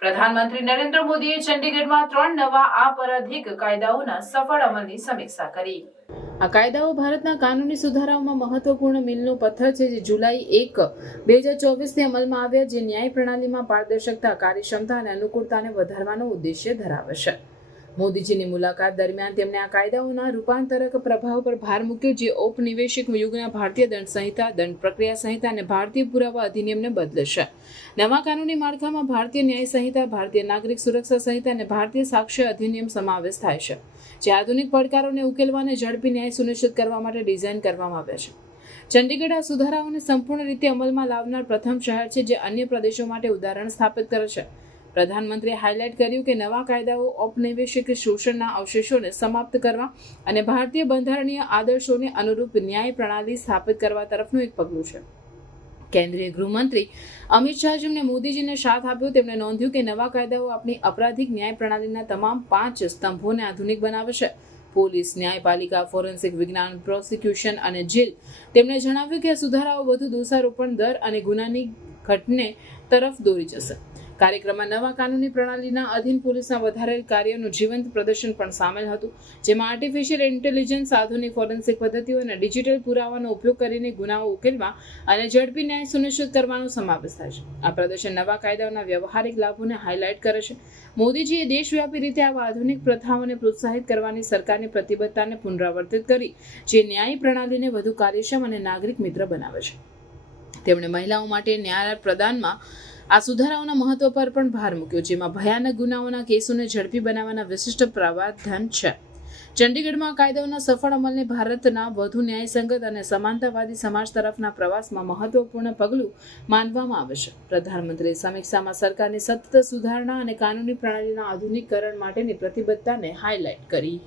પ્રધાનમંત્રી નરેન્દ્ર મોદીએ ચંડીગઢમાં 3 નવા આપરાધિક કાયદાઓના સફળ અમલની સમીક્ષા કરી. આ કાયદાઓ ભારતના કાનૂની સુધારાઓમાં મહત્વપૂર્ણ મીલનો પથ્થર છે, જે જુલાઈ 1, 2024થી અમલમાં આવ્યા, જે ન્યાય પ્રણાલીમાં પારદર્શકતા, કાર્યક્ષમતા અને અનુકૂળતાને વધારવાનો ઉદ્દેશ્ય ધરાવે છે. મોદીજીની મુલાકાત દરમિયાન તેમણે આ કાયદાઓના રૂપાંતરક પ્રભાવ પર ભાર મૂક્યો, જે ઔપનિવેશિક યુગના ભારતીય દંડ સંહિતા, દંડ પ્રક્રિયા સંહિતા અને ભારતીય પુરાવા અધિનિયમને બદલે છે. નવા કાનૂની માળખામાં ભારતીય ન્યાય સંહિતા, ભારતીય નાગરિક સુરક્ષા સંહિતા અને ભારતીય સાક્ષ્ય અધિનિયમ સમાવેશ થાય છે, જે આધુનિક પડકારોને ઉકેલવા અને ઝડપી ન્યાય સુનિશ્ચિત કરવા માટે ડિઝાઇન કરવામાં આવ્યા છે. ચંડીગઢ આ સુધારાઓને સંપૂર્ણ રીતે અમલમાં લાવનાર પ્રથમ શહેર છે, જે અન્ય પ્રદેશો માટે ઉદાહરણ સ્થાપિત કરે છે. પ્રધાનમંત્રીએ હાઇલાઇટ કર્યું કે નવા કાયદાઓ ઔપનિવેશિક શોષણના અવશેષોને સમાપ્ત કરવા અને ભારતીય બંધારણીય આદર્શોને અનુરૂપ ન્યાય પ્રણાલી સ્થાપિત કરવા તરફનું એક પગલું છે. કેન્દ્રીય ગૃહમંત્રી અમિત શાહ, જેમણે મોદીજીને સાથ આપ્યો, તેમણે નોંધ્યું કે નવા કાયદાઓ આપણી અપરાધિક ન્યાય પ્રણાલીના તમામ 5 સ્તંભોને આધુનિક બનાવે છે: પોલીસ, ન્યાયપાલિકા, ફોરેન્સિક વિજ્ઞાન, પ્રોસિક્યુશન અને જેલ. તેમણે જણાવ્યું કે આ સુધારાઓ વધુ દોષારોપણ દર અને ગુનાની ઘટને તરફ દોરી જશે. કાર્યક્રમમાં નવા કાનૂની પ્રણાલીના અધીન પોલીસના વધારેલ કાર્યોનું જીવંત પ્રદર્શન પણ સામેલ હતું, જેમાં આર્ટિફિશિયલ ઇન્ટેલિજન્સ, આધુનિક ફોરેન્સિક પદ્ધતિઓ અને ડિજિટલ પુરાવાનો ઉપયોગ કરીને ગુનાઓ ઉકેલવા અને ઝડપી ન્યાય સુનિશ્ચિત કરવાનો સમાવેશ થાય છે. આ પ્રદર્શન નવા કાયદાઓના વ્યવહારિક લાભોને હાઇલાઇટ કરે છે. મોદીજીએ દેશવ્યાપી રીતે આવા આધુનિક પ્રથાઓને પ્રોત્સાહિત કરવાની સરકારની પ્રતિબદ્ધતાને પુનરાવર્તિત કરી, જે ન્યાય પ્રણાલીને વધુ કાર્યક્ષમ અને નાગરિક મિત્ર બનાવે છે. તેમણે મહિલાઓ માટે ન્યાય પ્રદાનમાં આ સુધારાઓના મહત્વ પર પણ ભાર મૂક્યો, જેમાં ભયાનક ગુનાઓના કેસોને ઝડપી બનાવવાના વિશિષ્ટ પ્રાવધાન છે. ચંડીગઢમાં કાયદાઓના સફળ અમલને ભારતના વધુ ન્યાયસંગત અને સમાનતાવાદી સમાજ તરફના પ્રવાસમાં મહત્વપૂર્ણ પગલું માનવામાં આવે છે. પ્રધાનમંત્રીએ સમીક્ષામાં સરકારની સતત સુધારણા અને કાનૂની પ્રણાલીના આધુનિકીકરણ માટેની પ્રતિબદ્ધતાને હાઇલાઇટ કરી.